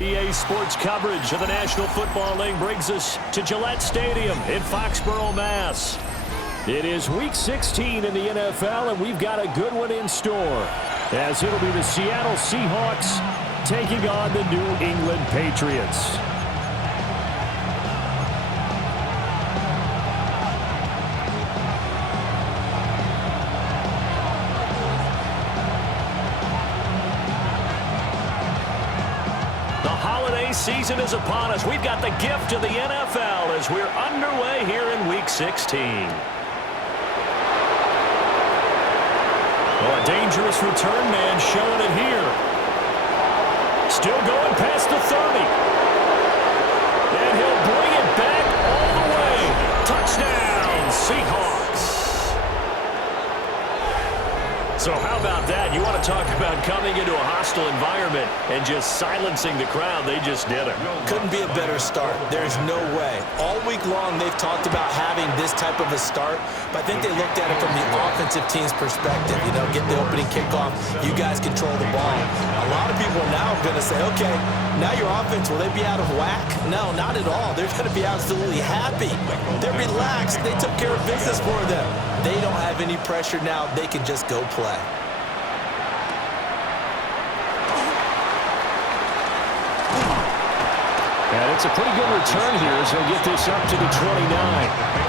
EA Sports coverage of the National Football League brings us to Gillette Stadium in Foxborough, Mass. It is Week 16 in the NFL, and we've got a good one in store, as it'll be the Seattle Seahawks taking on the New England Patriots. Season is upon us. We've got the gift of the NFL as we're underway here in Week 16. Oh, a dangerous return man showing it here. Still going past the 30. And he'll bring it back all the way. Touchdown, Seahawks. So how about that? You want to talk about coming into a hostile environment and just silencing the crowd. They just did it. Couldn't be a better start. There's no way. All week long they've talked about having this type of a start, but I think they looked at it from the offensive team's perspective. You know, get the opening kickoff. You guys control the ball. A lot of people now are going to say, okay, now your offense, will they be out of whack? No, not at all. They're going to be absolutely happy. They're relaxed. They took care of business for them. They don't have any pressure now. They can just go play. And it's a pretty good return here as they'll get this up to the 29.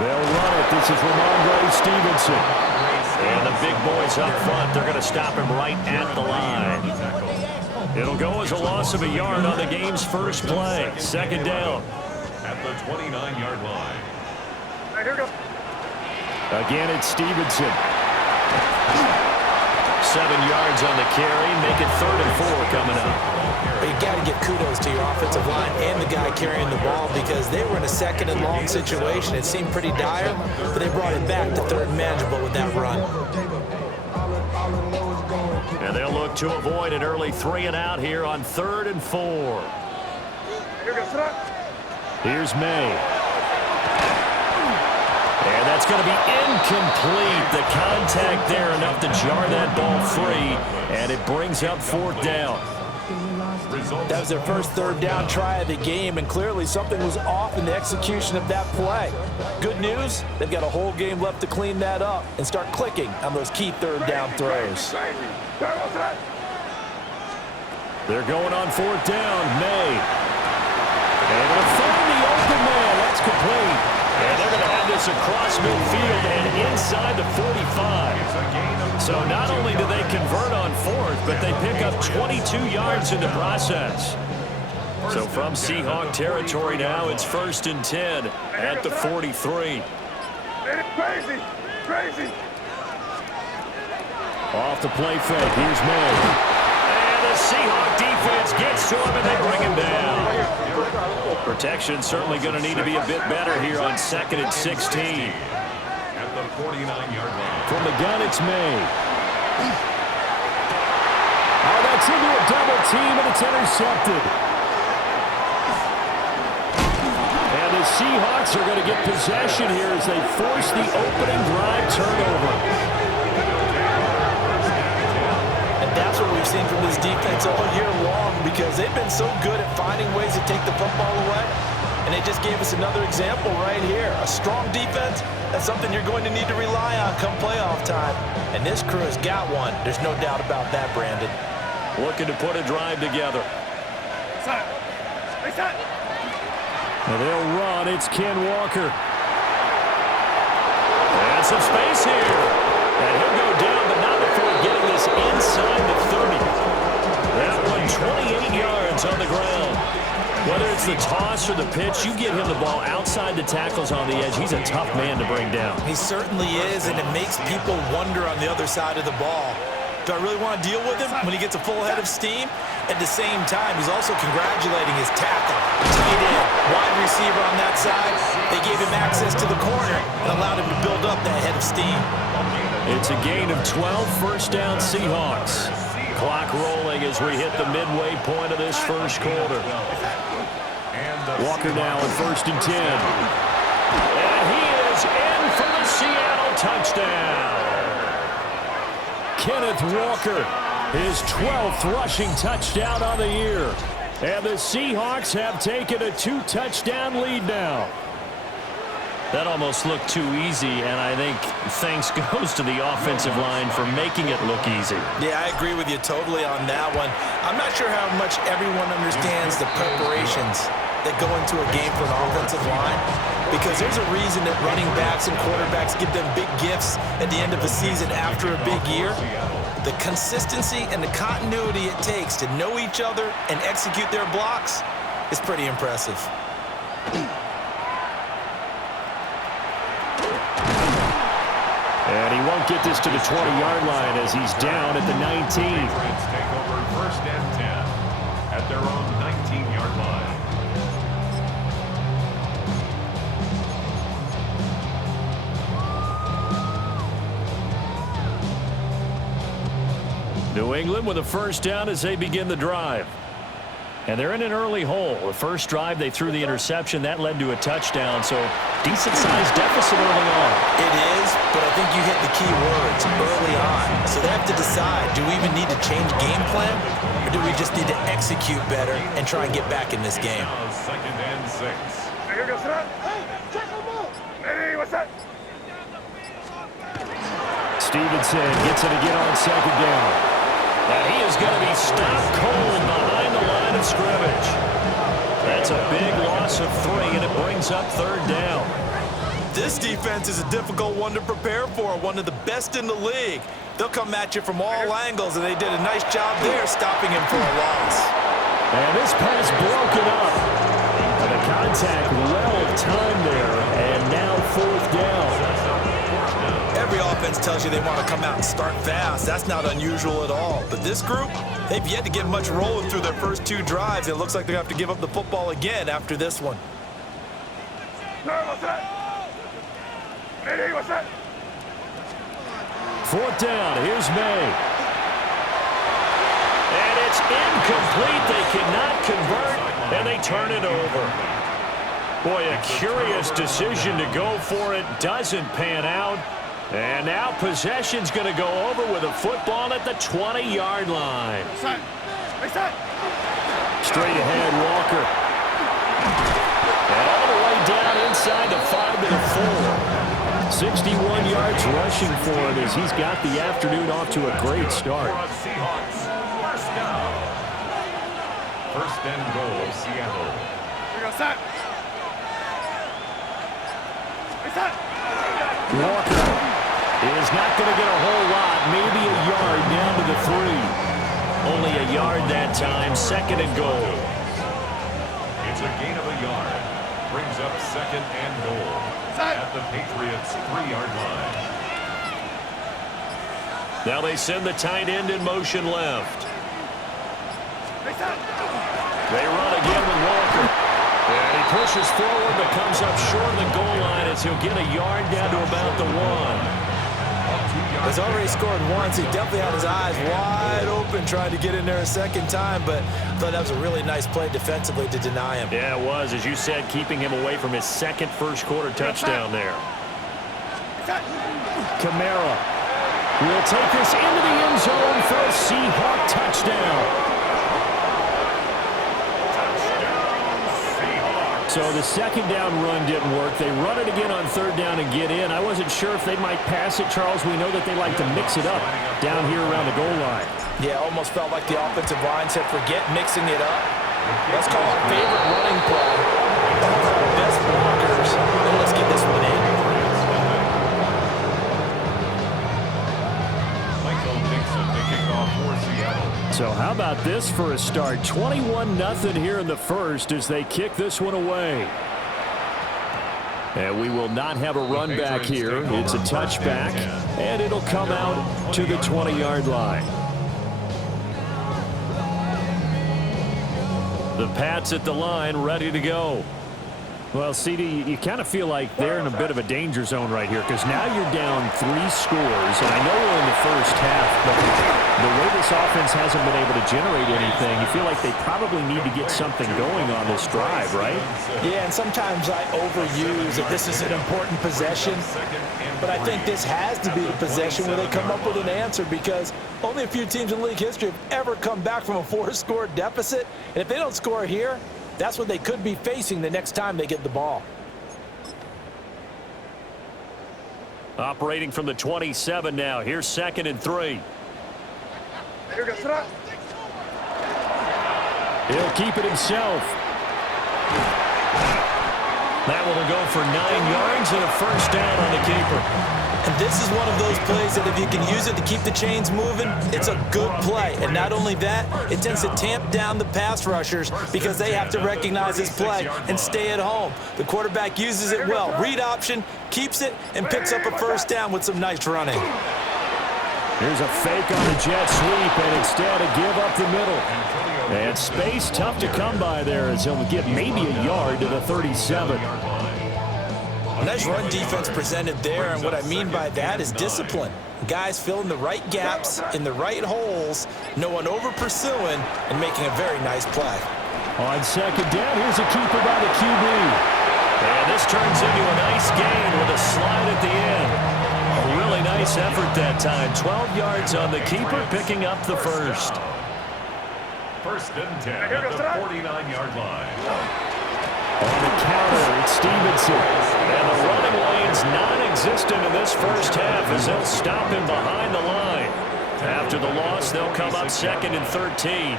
They'll run it. This is Ramondre Stevenson. And the big boys up front, they're going to stop him right at the line. It'll go as a loss of a yard on the game's first play. Second down. At the 29-yard line. All right, here we go. Again, it's Stevenson. 7 yards on the carry. Make it 3rd and 4 coming up. But you got to give kudos to your offensive line and the guy carrying the ball because they were in a 2nd and long situation. It seemed pretty dire, but they brought it back to 3rd and manageable with that run. And they'll look to avoid an early 3 and out here on 3rd and 4. Here's May. And that's going to be incomplete. The contact there enough to jar that ball free, and it brings up 4th down. That was their first 3rd down try of the game, and clearly something was off in the execution of that play. Good news, they've got a whole game left to clean that up and start clicking on those key 3rd down throws. They're going on 4th down. May. And they'll find the open man. That's complete. And they're going to have this across midfield and inside the 45. So not only do they convert on 4th, but they pick up 22 yards in the process. So from Seahawk territory now, it's 1st and 10 at the 43. Crazy, crazy. Off the play fake, here's May. And the Seahawk defense gets to him and they bring him down. Protection certainly going to need to be a bit better here on 2nd and 16. At the 49-yard line. From the gun, it's May. Oh, that's into a double team, and it's intercepted. And the Seahawks are going to get possession here as they force the opening drive turnover. That's what we've seen from this defense all year long because they've been so good at finding ways to take the football away. And they just gave us another example right here. A strong defense, that's something you're going to need to rely on come playoff time. And this crew has got one. There's no doubt about that, Brandon. Looking to put a drive together. And they'll run. It's Ken Walker. And some space here. And he'll go down, but not before getting this inside the 30. That one 28 yards on the ground. Whether it's the toss or the pitch, you get him the ball outside the tackles on the edge. He's a tough man to bring down. He certainly is, and it makes people wonder on the other side of the ball. Do I really want to deal with him when he gets a full head of steam? At the same time, he's also congratulating his tackle, tight end, wide receiver on that side. They gave him access to the corner and allowed him to build up that head of steam. It's a gain of 12, 1st down Seahawks. Clock rolling trailing as we hit the midway point of this first quarter. Walker now in 1st and 10. And he is in for the Seattle touchdown. Kenneth Walker, his 12th rushing touchdown on the year. And the Seahawks have taken a 2-touchdown lead now. That almost looked too easy, and I think thanks goes to the offensive line for making it look easy. Yeah, I agree with you totally on that one. I'm not sure how much everyone understands the preparations that go into a game for an offensive line, because there's a reason that running backs and quarterbacks give them big gifts at the end of the season after a big year. The consistency and the continuity it takes to know each other and execute their blocks is pretty impressive. And he won't get this to the 20-yard line as he's down at the 19. Patriots take over 1st and 10 at their own 19-yard line. New England with a 1st down as they begin the drive. And they're in an early hole. The first drive, they threw the interception. That led to a touchdown, so decent-sized deficit early on. It is, but I think you hit the key words, early on. So they have to decide, do we even need to change game plan, or do we just need to execute better and try and get back in this game? Now 2nd and 6. Hey, here goes that. Hey, check them out. Hey, what's that? Stevenson gets it again on 2nd down. And he is going to be stopped cold behind the line of scrimmage. That's a big loss of 3, and it brings up 3rd down. This defense is a difficult one to prepare for, one of the best in the league. They'll come at you from all angles, and they did a nice job there stopping him for a loss. And this pass broken up. And the contact well timed there, and now 4th down. Every offense tells you they want to come out and start fast. That's not unusual at all. But this group, they've yet to get much rolling through their first 2 drives. It looks like they have to give up the football again after this one. Hey, what's that? Hey, what's that? 4th down. Here's May. And it's incomplete. They cannot convert, and they turn it over. Boy, a curious decision to go for it. Doesn't pan out. And now possession's going to go over with a football at the 20-yard line. Straight ahead, Walker. And all the way down inside the 5 to the 4. 61 yards rushing for him as he's got the afternoon off to a great start. Seahawks, 1st down. 1st and goal, Seattle. Here goes that. Hey, that. Walker is not going to get a whole lot, maybe a yard down to the 3. Only a yard that time, 2nd and goal. It's a gain of a yard. Brings up 2nd and goal at the Patriots' 3-yard line. Now they send the tight end in motion left. They run again with Walker. And he pushes forward but comes up short of the goal line as he'll get a yard down to about the 1. He's already scored once. He definitely had his eyes wide open trying to get in there a 2nd time, but I thought that was a really nice play defensively to deny him. Yeah, it was, as you said, keeping him away from his 2nd first-quarter touchdown there. Kamara will take this into the end zone for a Seahawk touchdown. So the 2nd down run didn't work. They run it again on 3rd down and get in. I wasn't sure if they might pass it, Charles. We know that they like to mix it up down here around the goal line. Yeah, almost felt like the offensive line said, forget mixing it up. Let's call our favorite running play. Best blockers. And let's get this one in. So how about this for a start? 21-0 here in the first as they kick this one away. And we will not have a run back here. It's a touchback, and it'll come out to the 20-yard line. The Pats at the line, ready to go. Well, CD, you kind of feel like they're in a bit of a danger zone right here because now you're down 3 scores, and I know we're in the first half, but the way this offense hasn't been able to generate anything, you feel like they probably need to get something going on this drive, right? Yeah, and sometimes I overuse that this is an important possession, but I think this has to be the possession where they come up with an answer because only a few teams in league history have ever come back from a 4-score deficit, and if they don't score here, that's what they could be facing the next time they get the ball. Operating from the 27 now. Here's 2nd and 3. He'll keep it himself. That one will go for 9 yards and a first down on the keeper. And this is one of those plays that if you can use it to keep the chains moving, it's a good play. And not only that, it tends to tamp down the pass rushers because they have to recognize this play and stay at home. The quarterback uses it well. Read option, keeps it, and picks up a first down with some nice running. Here's a fake on the jet sweep, and instead a give up the middle. And space tough to come by there as he'll get maybe a yard to the 37. Nice run defense presented there, and what I mean by that is discipline. Guys filling the right gaps in the right holes, no one over-pursuing, and making a very nice play. On 2nd down, here's a keeper by the QB. And this turns into a nice gain with a slide at the end. A really nice effort that time. 12 yards on the keeper, picking up the first. 1st and 10 at the 49-yard line. On the counter, it's Stevenson. And the running lane's non-existent in this first half as they'll stop him behind the line. After the loss, they'll come up 2nd and 13.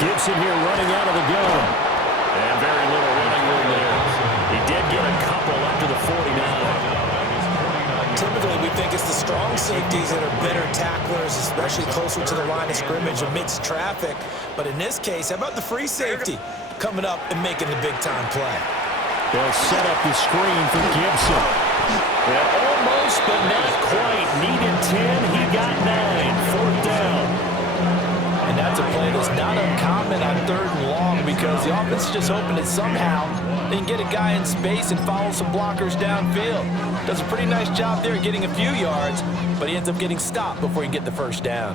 Gibson here running out of the gun. And very little running room there. He did get a couple up to the 49. Typically, we think it's the strong safeties that are better tacklers, especially closer to the line of scrimmage amidst traffic. But in this case, how about the free safety coming up and making the big-time play? They'll set up the screen for Gibson. And almost, but not quite. Needed 10. He got 9. 4th down. And that's a play that's not uncommon on 3rd and long because the offense is just hoping that somehow they can get a guy in space and follow some blockers downfield. Does a pretty nice job there getting a few yards, but he ends up getting stopped before he can get the first down.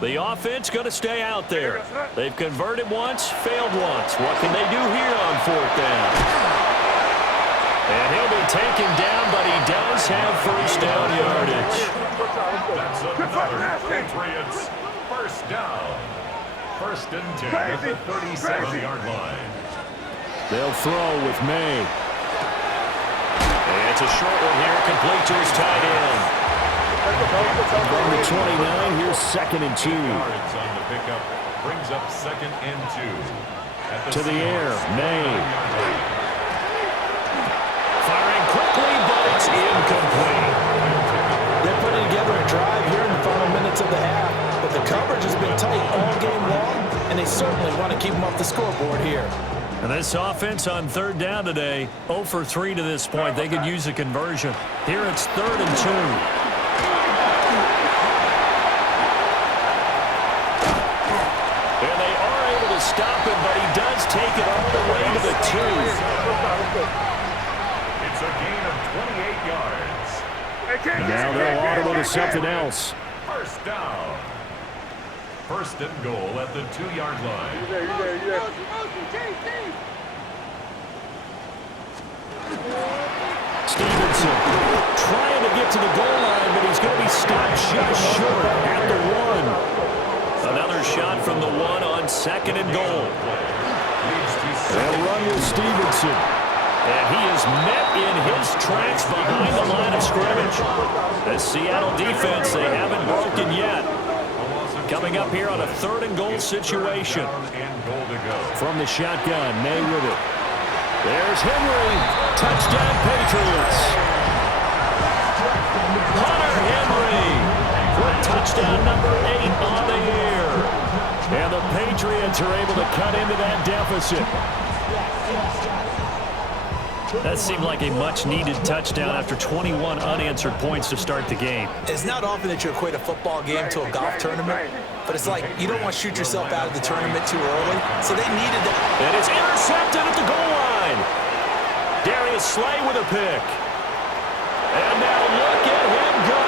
The offense going to stay out there. They've converted once, failed once. What can they do here on 4th down? And he'll be taken down, but he does have first down yardage. That's another Patriots first down. 1st and 10 at the 37-yard line. They'll throw with May. And it's a short one here, complete to his tight end. From the 29, here's 2nd and 2. Yards on the pickup brings up 2nd and 2. To the air, May. Firing quickly, but it's incomplete. They're putting together a drive here in the final minutes of the half, but the coverage has been tight all game long, and they certainly want to keep them off the scoreboard here. And this offense on 3rd down today, 0 for 3 to this point. They could use a conversion. Here it's 3rd and 2. And they are able to stop him, but he does take it all the way to the 2. It's a gain of 28 yards. Now they'll audible to something else. First down. 1st and goal at the 2-yard line. Stevenson trying to get to the goal line, but he's going to be stopped just short at the 1. Another shot from the 1 on 2nd and goal. They'll run with Stevenson. And he is met in his tracks behind the line of scrimmage. The Seattle defense, they haven't broken yet. Coming up here on a 3rd and goal situation. From the shotgun, May with it. There's Henry. Touchdown, Patriots. Hunter Henry for touchdown number 8 on the air. And the Patriots are able to cut into that deficit. That seemed like a much-needed touchdown after 21 unanswered points to start the game. It's not often that you equate a football game to a golf tournament, but it's like you don't want to shoot yourself out of the tournament too early, so they needed that. And it's intercepted at the goal line. Darius Slay with a pick. And now look at him go.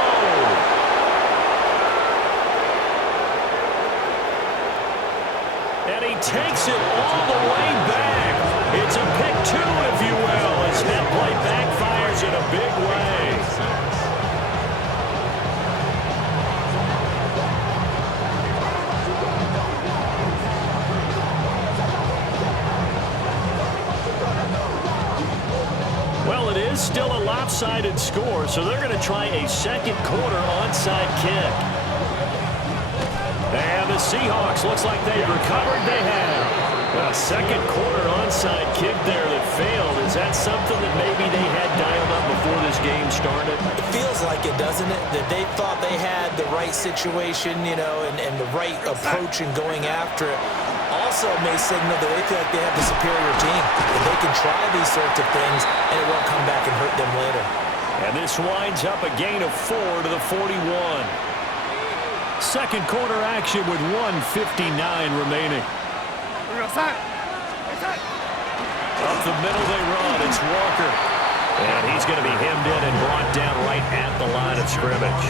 And he takes it all the way back. It's a pick two, if you will, as that play backfires in a big way. Well, it is still a lopsided score, so they're going to try a second quarter onside kick. And the Seahawks, looks like they've recovered. They have. A second quarter onside kick there that failed. Is that something that maybe they had dialed up before this game started? It feels like it, doesn't it? That they thought they had the right situation, you know, and the right approach in going after it. Also may signal that they feel like they have the superior team. That they can try these sorts of things, and it won't come back and hurt them later. And this winds up a gain of 4 to the 41. Second quarter action with 1:59 remaining. Up the middle they run. It's Walker. And he's going to be hemmed in and brought down right at the line of scrimmage.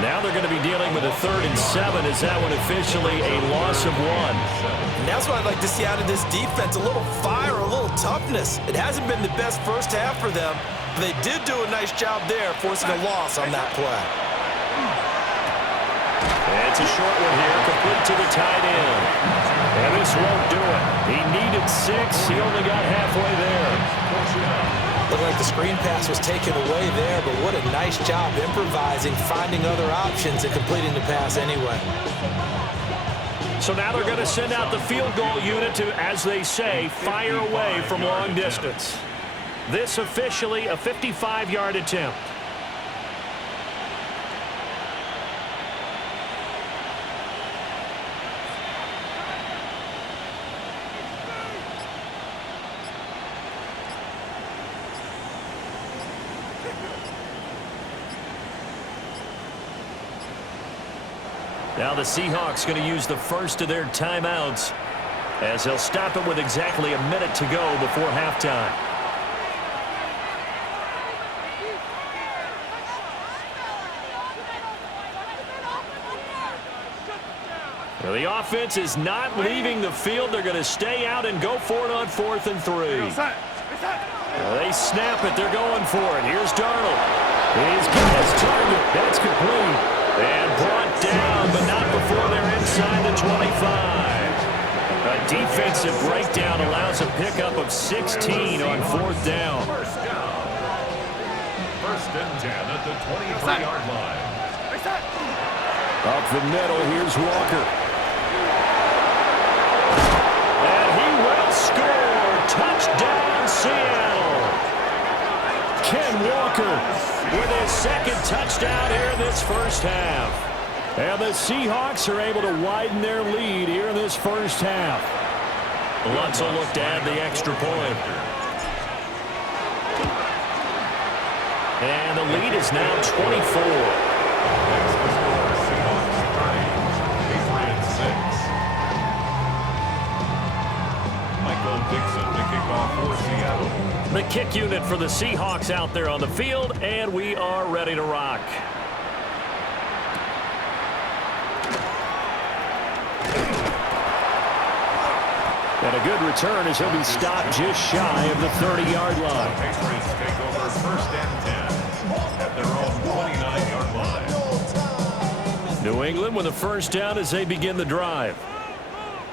Now they're going to be dealing with a 3rd and 7. Is that one officially a loss of 1? And that's what I'd like to see out of this defense. A little fire, a little toughness. It hasn't been the best first half for them, but they did do a nice job there forcing a loss on that play. It's a short one here, complete to the tight end. And this won't do it. He needed 6. He only got halfway there. Looked like the screen pass was taken away there, but what a nice job improvising, finding other options, and completing the pass anyway. So now they're going to send out the field goal unit to, as they say, fire away from long distance. This officially a 55-yard attempt. Now the Seahawks going to use the first of their timeouts as they'll stop it with exactly a minute to go before halftime. Well, the offense is not leaving the field. They're going to stay out and go for it on 4th and 3. They snap it. They're going for it. Here's Darnold. He's got his target. That's complete. And brought down, but not before they're inside the 25. A defensive breakdown allows a pickup of 16 on 4th down. First and 10 at the 23-yard line. Up the middle, here's Walker. And he will score. Touchdown, Seattle. Ken Walker with his second touchdown here in this first half. And the Seahawks are able to widen their lead here in this first half. Lutz will look to add the extra point. And the lead is now 24. The kick unit for the Seahawks out there on the field, and we are ready to rock. And a good return as he'll be stopped just shy of the 30-yard line. Patriots take over 1st and 10 at their own 29-yard line. New England with a first down as they begin the drive.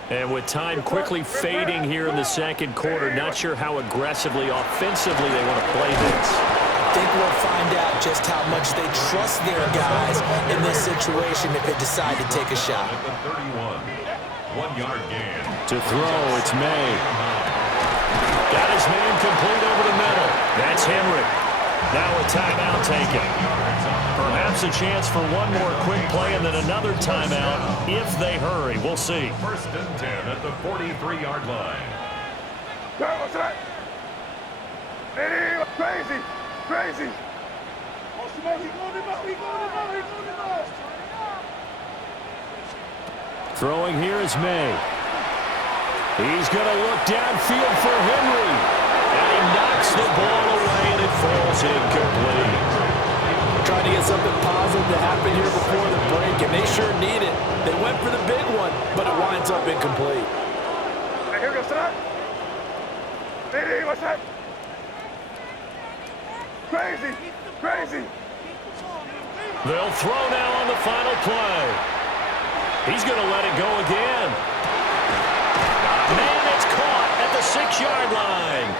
And with time quickly fading here in the second quarter, not sure how aggressively, offensively they want to play this. I think we'll find out just how much they trust their guys in this situation if they decide to take a shot. At the 31, 1-yard gain. To throw, it's May. Got his man complete over the middle. That's Henry. Now a timeout taken. Perhaps a chance for one more quick play and then another timeout if they hurry. We'll see. 1st and 10 at the 43-yard line. Crazy, crazy. He going him out, he going him out, he going him out. Throwing here is May. He's going to look downfield for Henry. And he knocks the ball away, and it falls incomplete. Trying to get something positive to happen here before the break, and they sure need it. They went for the big one, but it winds up incomplete. Hey, here we go, stop. Hey, what's that? Crazy, crazy. They'll throw now on the final play. He's going to let it go again. Man, it's caught at the 6-yard line.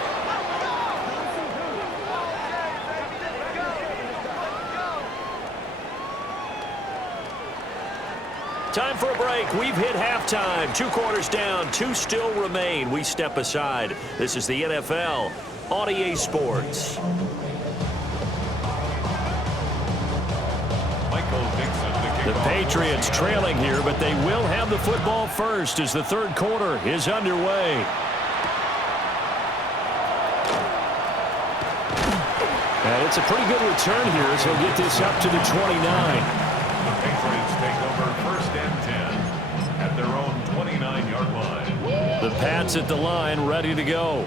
Time for a break. We've hit halftime. 2 quarters down. 2 still remain. We step aside. This is the NFL on EA Sports. The Patriots trailing here, but they will have the football first as the 3rd quarter is underway. And it's a pretty good return here, so he'll get this up to the 29. The Patriots take over 1st and 10 at their own 29-yard line. The Pats at the line, ready to go.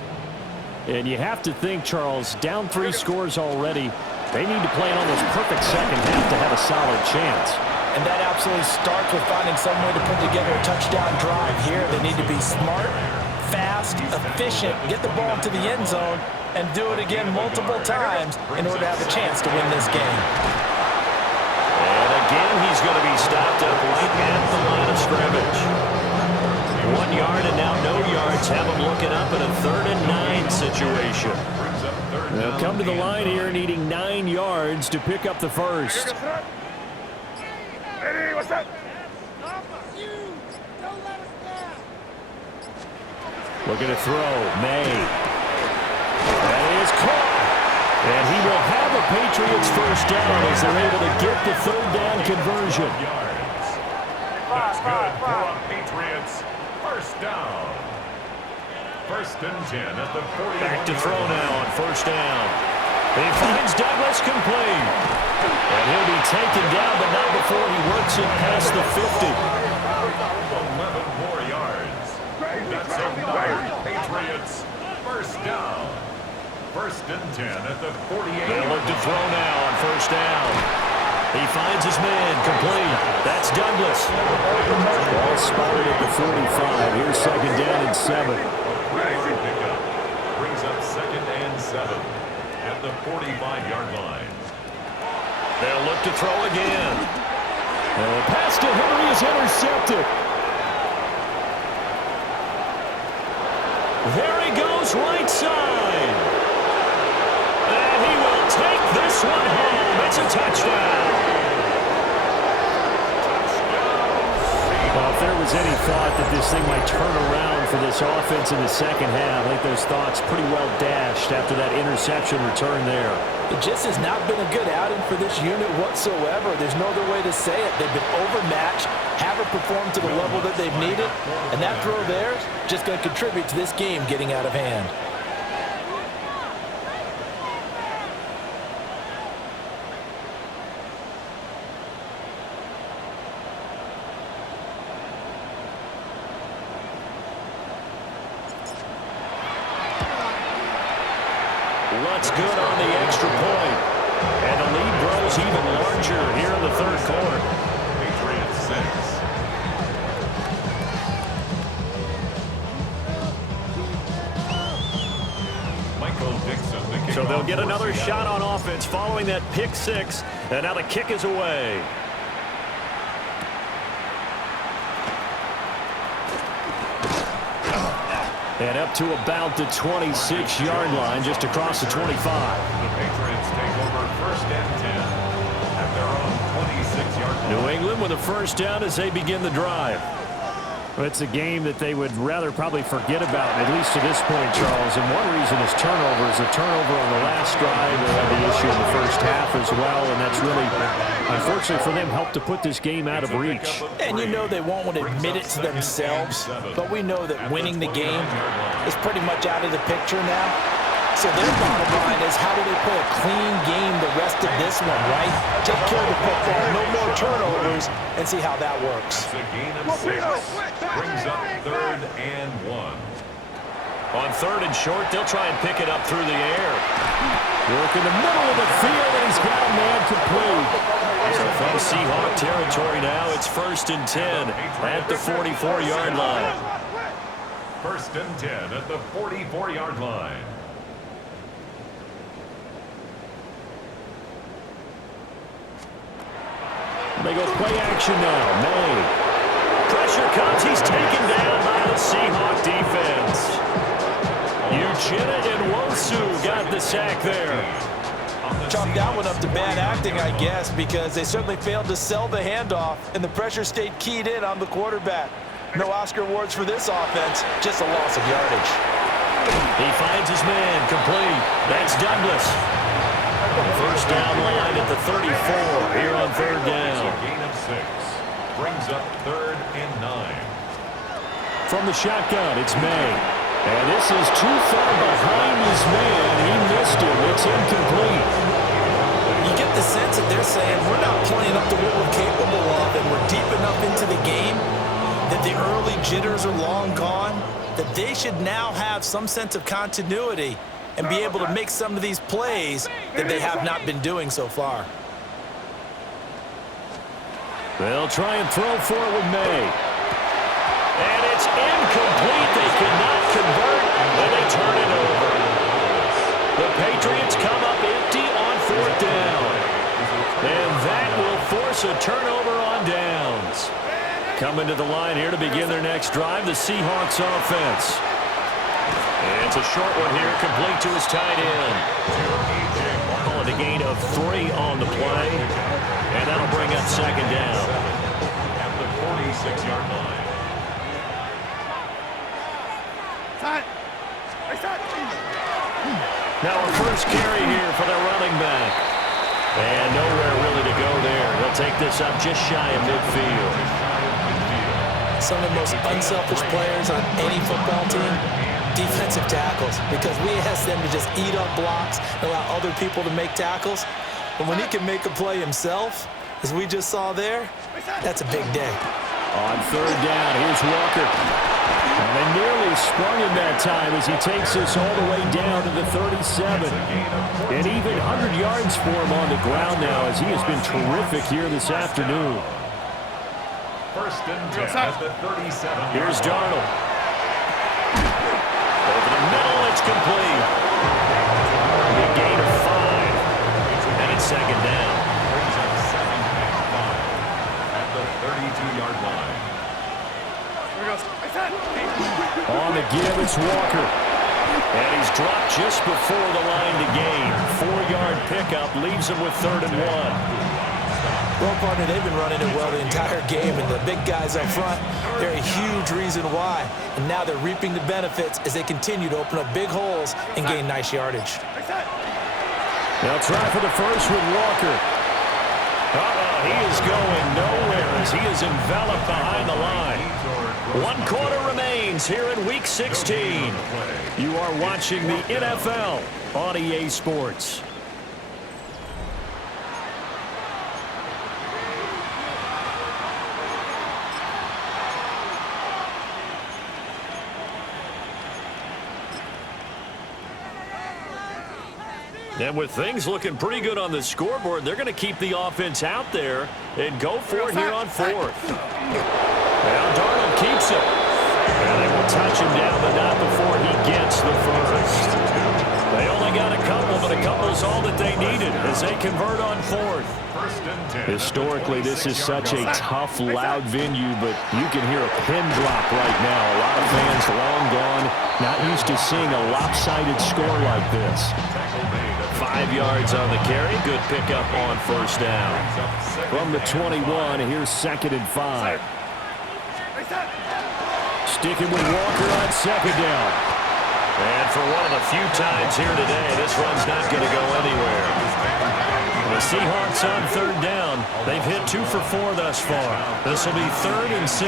And you have to think, Charles, down 3 scores already. They need to play an almost perfect second half to have a solid chance. And that absolutely starts with finding some way to put together a touchdown drive here. They need to be smart, fast, efficient, get the ball to the end zone, and do it again multiple times in order to have a chance to win this game. And again, he's going to be stopped up right at the line of scrimmage. 1 yard and now no yards. Have him looking up in a 3rd and 9 situation. They'll come to the line here needing 9 yards to pick up the first. Hey, what's that? Looking to throw. May. That is caught. And he will have a Patriots first down as they're able to get the 3rd down conversion. That's good for a Patriots first down. 1st and 10 at the 40. Back to throw now on 1st down. He finds Douglas complete. And he'll be taken down, but not before he works it past the 50. 11 more yards. That's another Patriots first down. 1st and 10 at the 48. They'll look to throw now on 1st down. He finds his man complete. That's Douglas. Ball spotted at the 45. Here's 2nd down and 7. Pickup brings up 2nd and 7 at the 45-yard line. They'll look to throw again. And the pass to Henry is intercepted. There he goes, right side. And he will take this one home. It's a touchdown. Well, if there was any thought that this thing might turn around for this offense in the 2nd half, I think those thoughts pretty well dashed after that interception return there. It just has not been a good outing for this unit whatsoever. There's no other way to say it. They've been overmatched, haven't performed to the level that they've needed, and that throw there is just going to contribute to this game getting out of hand. Lutz good on the extra point. And the lead grows even larger here in the 3rd quarter. Patriots 6. Michael Dixon, the kickoff. So they'll get another shot on offense following that pick 6. And now the kick is away. And up to about the 26-yard line, just across the 25. The Patriots take over 1st and 10 at their own 26-yard line. New England with a first down as they begin the drive. Well, it's a game that they would rather probably forget about, at least to this point, Charles. And one reason is turnovers. A turnover on the last drive. They had the issue in the first half as well, and that's really, unfortunately for them, helped to put this game out of reach. And you know they won't want to admit it to themselves, but we know that winning the game is pretty much out of the picture now. So their bottom line is, how do they play a clean game the rest of this one, right? Take care of the football, no more turnovers, and see how that works. That's a gain of 6. Brings up 3rd and 1. On 3rd and short, they'll try and pick it up through the air. Work in the middle of the field, and he's got a man complete. So from Seahawk territory now, it's 1st and 10 at the 44-yard line. 1st and 10 at the 44-yard line. They go play action now. May. Pressure comes. He's taken down by the Seahawk defense. Uchenna and Wosu got the sack there. Chalk that one up to bad acting, I guess, because they certainly failed to sell the handoff, and the pressure stayed keyed in on the quarterback. No Oscar awards for this offense, just a loss of yardage. He finds his man, complete. That's Douglas. First down line at the 34 here on 3rd down. Gain of 6. Brings up 3rd and 9. From the shotgun, it's May. And this is too far behind his man. He missed him. It's incomplete. You get the sense that they're saying, we're not playing up to what we're capable of, and we're deep enough into the game that the early jitters are long gone, that they should now have some sense of continuity and be able to make some of these plays that they have not been doing so far. They'll try and throw for it with May. And it's incomplete. They cannot convert, and they turn it over. The Patriots come up empty on 4th down. And that will force a turnover on downs. Coming to the line here to begin their next drive, the Seahawks offense. And it's a short one here, complete to his tight end. Call it a gain of 3 on the play. And that'll bring up 2nd down. At the 46-yard line. Now a first carry here for the running back. And nowhere really to go there. He'll take this up just shy of midfield. Some of the most unselfish players on any football team, defensive tackles, because we ask them to just eat up blocks, allow other people to make tackles. But when he can make a play himself, as we just saw there, that's a big day. On 3rd down, here's Walker. And they nearly sprung him that time as he takes this all the way down to the 37. And even 100 yards for him on the ground now, as he has been terrific here this afternoon. 1st and 10 at the 37. Here's Darnold. Over the middle, it's complete. A gain of 5. And it's 2nd down. Brings up 2nd and 5 at the 32-yard line. On the give, it's Walker. And he's dropped just before the line to gain. 4-yard pickup leaves him with 3rd and 1. Well, partner, they've been running it well the entire game, and the big guys up front, they're a huge reason why. And now they're reaping the benefits as they continue to open up big holes and gain nice yardage. They'll try for the first with Walker. He is going nowhere as he is enveloped behind the line. 1 quarter remains here in Week 16. You are watching the NFL on EA Sports. And with things looking pretty good on the scoreboard, they're going to keep the offense out there and go for it here on 4th. Now Darnold keeps it. And they will touch him down, but not before he gets the first. They only got a couple, but a couple's all that they needed as they convert on 4th. Historically, this is such a tough, loud venue, but you can hear a pin drop right now. A lot of fans long gone, not used to seeing a lopsided score like this. 5 yards on the carry. Good pickup on 1st down. From the 21, here's 2nd and 5. Sticking with Walker on 2nd down. And for one of the few times here today, this run's not going to go anywhere. The Seahawks on 3rd down. They've hit 2 for 4 thus far. This will be 3rd and 6.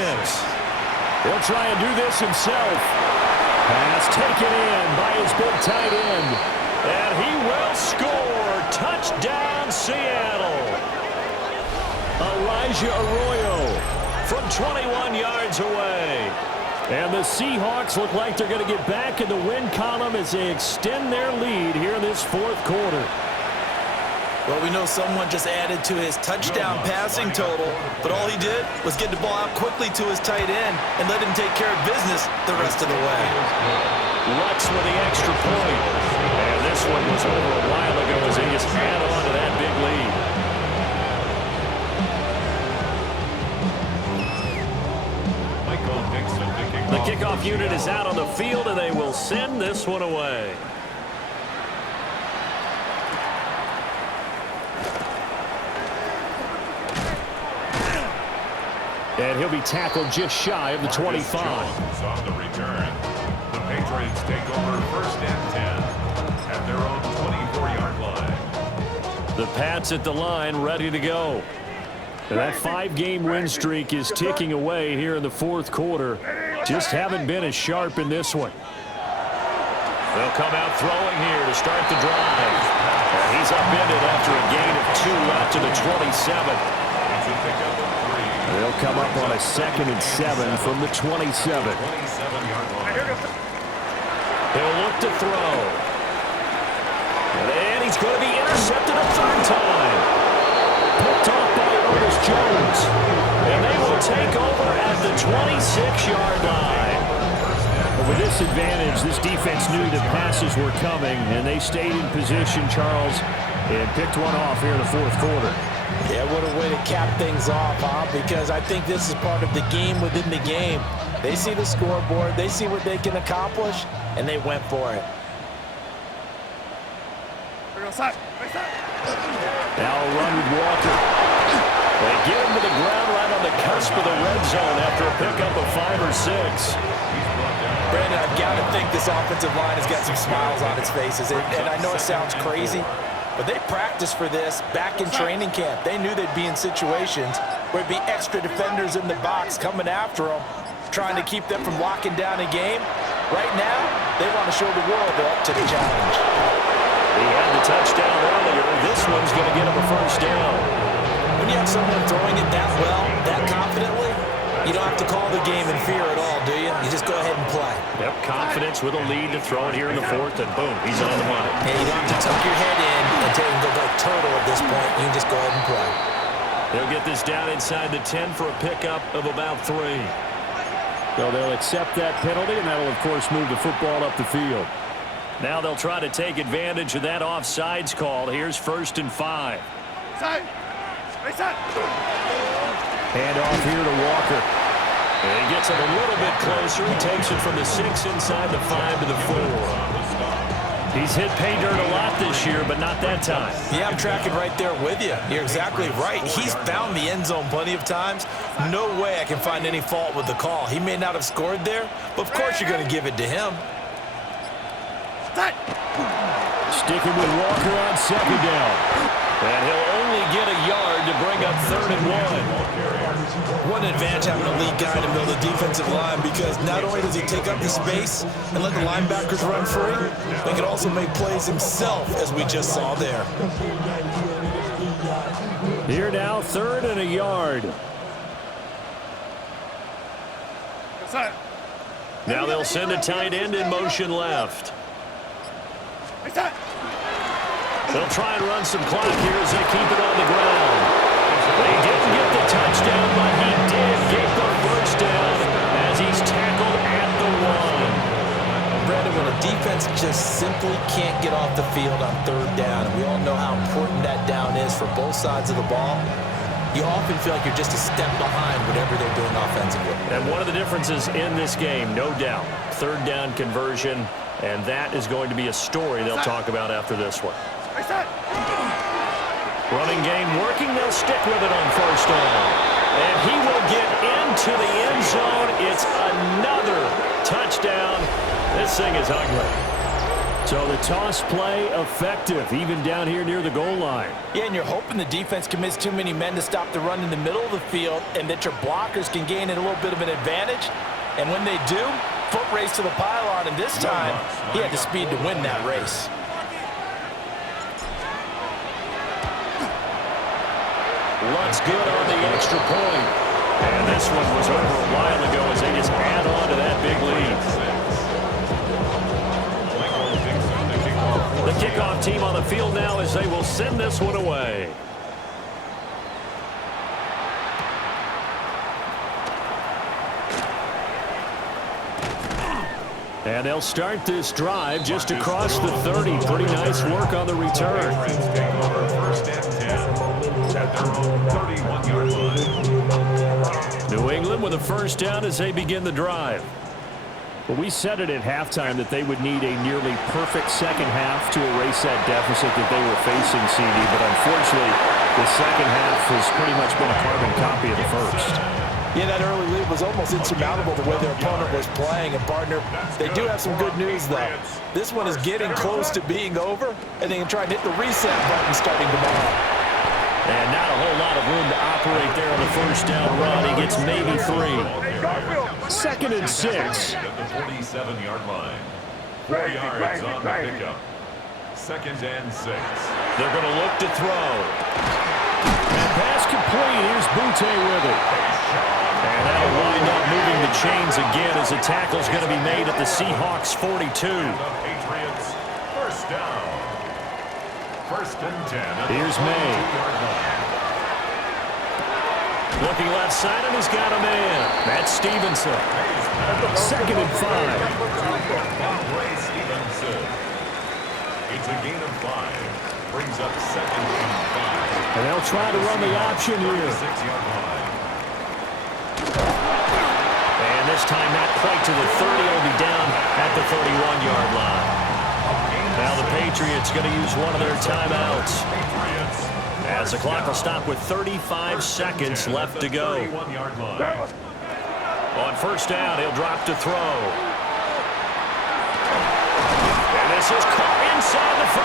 He'll try and do this himself. Pass taken in by his big tight end. And he will score. Touchdown, Seattle. Elijah Arroyo from 21 yards away. And the Seahawks look like they're going to get back in the win column as they extend their lead here in this fourth quarter. Well, we know someone just added to his touchdown passing total, but all he did was get the ball out quickly to his tight end and let him take care of business the rest of the way. Lutz with the extra point. And this one was over a while ago as they just add on to that big lead. The kickoff unit is out on the field, and they will send this one away. And he'll be tackled just shy of the 25. On the return, the Patriots take over 1st and 10 at their own 24-yard line. The Pats at the line, ready to go. And that 5-game win streak is ticking away here in the fourth quarter. Just haven't been as sharp in this one. They'll come out throwing here to start the drive. And he's upended after a gain of 2 out to the 27. They'll come up on a 2nd and 7 from the 27. He'll look to throw. And he's going to be intercepted a 3rd time. Picked off by Ernest Jones. And they will take over at the 26-yard line. But with this advantage, this defense knew that passes were coming, and they stayed in position, Charles, and picked one off here in the fourth quarter. Yeah, what a way to cap things off, huh? Because I think this is part of the game within the game. They see the scoreboard, they see what they can accomplish, and they went for it. Now a run with Walker. They get him to the ground right on the cusp of the red zone after a pickup of 5 or 6. Brandon, I've got to think this offensive line has got some smiles on its faces. And I know it sounds crazy, but they practiced for this back in training camp. They knew they'd be in situations where it'd be extra defenders in the box coming after them, trying to keep them from locking down a game. Right now, they want to show the world they're up to the challenge. He had the touchdown earlier. This one's going to get him a 1st down. When you have someone throwing it that well, that confidently, you don't have to call the game in fear at all, do you? You just go ahead and play. Yep, confidence with a lead to throw it here in the 4th, and boom, he's on the money. And you don't have to tuck your head in and take and go like turtle at this point. You can just go ahead and play. They'll get this down inside the 10 for a pickup of about 3. So they'll accept that penalty, and that'll, of course, move the football up the field. Now they'll try to take advantage of that offsides call. Here's 1st and 5. Hand off here to Walker. And he gets it a little bit closer. He takes it from the 6 inside the 5 to the 4. He's hit pay dirt a lot this year, but not that time. Yeah, I'm tracking right there with you. You're exactly right. He's found the end zone plenty of times. No way I can find any fault with the call. He may not have scored there, but of course you're going to give it to him. Sticking with Walker on 2nd down. And he'll only get a yard to bring up 3rd and 1. What an advantage having a lead guy to build the defensive line, because not only does he take up the space and let the linebackers run free, but he can also make plays himself, as we just saw there. Here now, 3rd and a yard. Now they'll send a tight end in motion left. They'll try and run some clock here as they keep it on the ground. They didn't get the touchdown, but he did get the 1st down as he's tackled at the 1. Brandon, when a defense just simply can't get off the field on 3rd down, and we all know how important that down is for both sides of the ball, you often feel like you're just a step behind whatever they're doing offensively. And one of the differences in this game, no doubt, 3rd down conversion, and that is going to be a story they'll talk about after this one. Running game working. They'll stick with it on 1st down. And he will get into the end zone. It's another touchdown. This thing is ugly. So the toss play effective, even down here near the goal line. Yeah, and you're hoping the defense commits too many men to stop the run in the middle of the field and that your blockers can gain a little bit of an advantage. And when they do, foot race to the pylon, and this time he had the speed to win that race. Looks good on the extra point. And this one was over a while ago as they just add on to that big lead. The kickoff team on the field now as they will send this one away. And they'll start this drive just across the 30. Pretty nice work on the return. First and 10 at their own 31-yard line. New England with a first down as they begin the drive. Well, we said it at halftime that they would need a nearly perfect second half to erase that deficit that they were facing, CD. But unfortunately, the second half has pretty much been a carbon copy of the first. Yeah, that early lead was almost insurmountable the way their opponent was playing. And, partner, they do have some good news, though. This one is getting close to being over, and they can try and hit the reset button starting tomorrow. And not a whole lot of room to operate there on the first down run. He gets maybe 3. Second and 6. At the 47-yard line. 4 yards on the pickup. Second and 6. They're going to look to throw. And pass complete. Here's Butte with it. And that'll wind up moving the chains again as the tackle's going to be made at the Seahawks 42. The Patriots first down. First and 10. Here's May. Looking left side, and he's got a man. That's Stevenson. Second and 5. Stevenson. It's a gain of 5. Brings up second and 5. And they'll try to run the option here. 6-yard line. And this time not quite to the 30. It'll be down at the 31-yard line. Now the Patriots going to use one of their timeouts. As the clock will stop with 35 seconds left to go. On first down, he'll drop to throw. And this is caught inside the 5.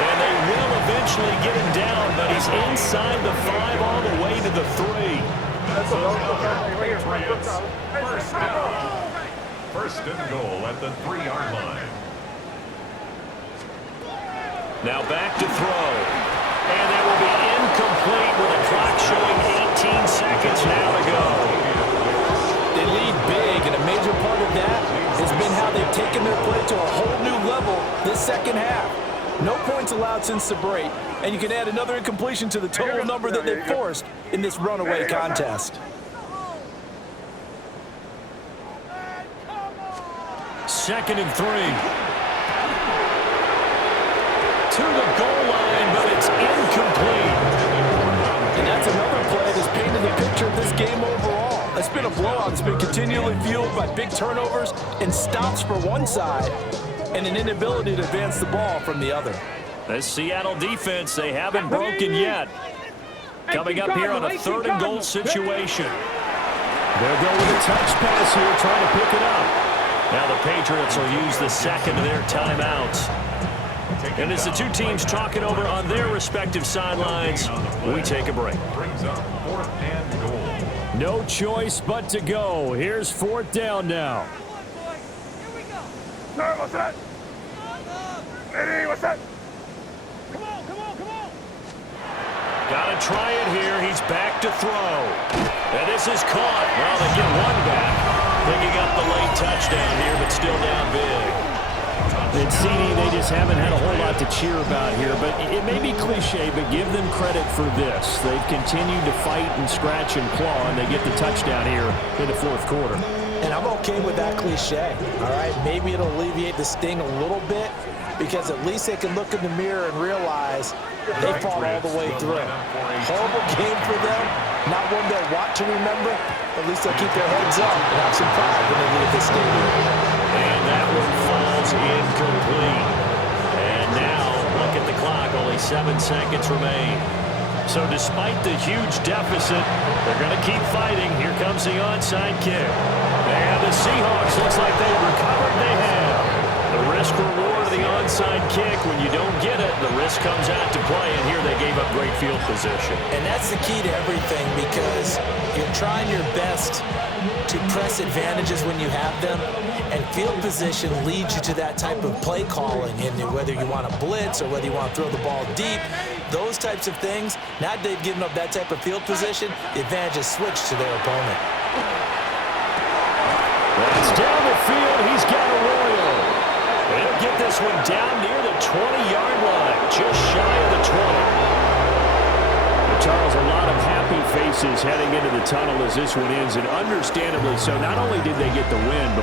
And they will eventually get him down, but he's inside the 5 all the way to the 3. First and goal at the 3-yard line. Now back to throw. And that will be incomplete with a clock showing 18 seconds now to go. They lead big, and a major part of that has been how they've taken their play to a whole new level this second half. No points allowed since the break, and you can add another incompletion to the total number that they've forced in this runaway contest. Second and 3. To the goal line, but it's incomplete. And that's another play that's painted the picture of this game overall. It's been a blowout. It's been continually fueled by big turnovers and stops for one side and an inability to advance the ball from the other. This Seattle defense, they haven't broken yet. Coming up here on a third and goal situation. They'll go with a touch pass here, trying to pick it up. Now the Patriots will use the second of their timeouts. And as the two teams talking over on their respective sidelines, we take a break. Brings up fourth and goal. No choice but to go. Here's fourth down now. Sir, what's that? Eddie, what's that? Come on, come on, come on. Got to try it here. He's back to throw. And this is caught. Well, they get one back. Picking up the late touchdown here, but still down big. And CD, they just haven't had a whole lot to cheer about here, but it may be cliche, but give them credit for this. They've continued to fight and scratch and claw, and they get the touchdown here in the fourth quarter. And I'm okay with that cliche, all right? Maybe it'll alleviate the sting a little bit because at least they can look in the mirror and realize they fought all the way through. Horrible game for them, not one they'll want to remember, but at least they'll keep their heads up and have some pride when they leave the stadium. And that one falls incomplete. And now, look at the clock, only 7 seconds remain. So despite the huge deficit, they're going to keep fighting. Here comes the onside kick. And the Seahawks looks like they've recovered. They have. The Risk reward of the onside kick. When you don't get it, the risk comes out to play, and here they gave up great field position. And that's the key to everything, because you're trying your best to press advantages when you have them, and field position leads you to that type of play calling, and whether you want to blitz or whether you want to throw the ball deep, those types of things. Now that they've given up that type of field position, the advantage is switched to their opponent. That's down the field. He's got a Royal. He'll get this one down near the 20-yard line, just shy of the 20. Charles, a lot of happy faces heading into the tunnel as this one ends, and understandably so. Not only did they get the win, but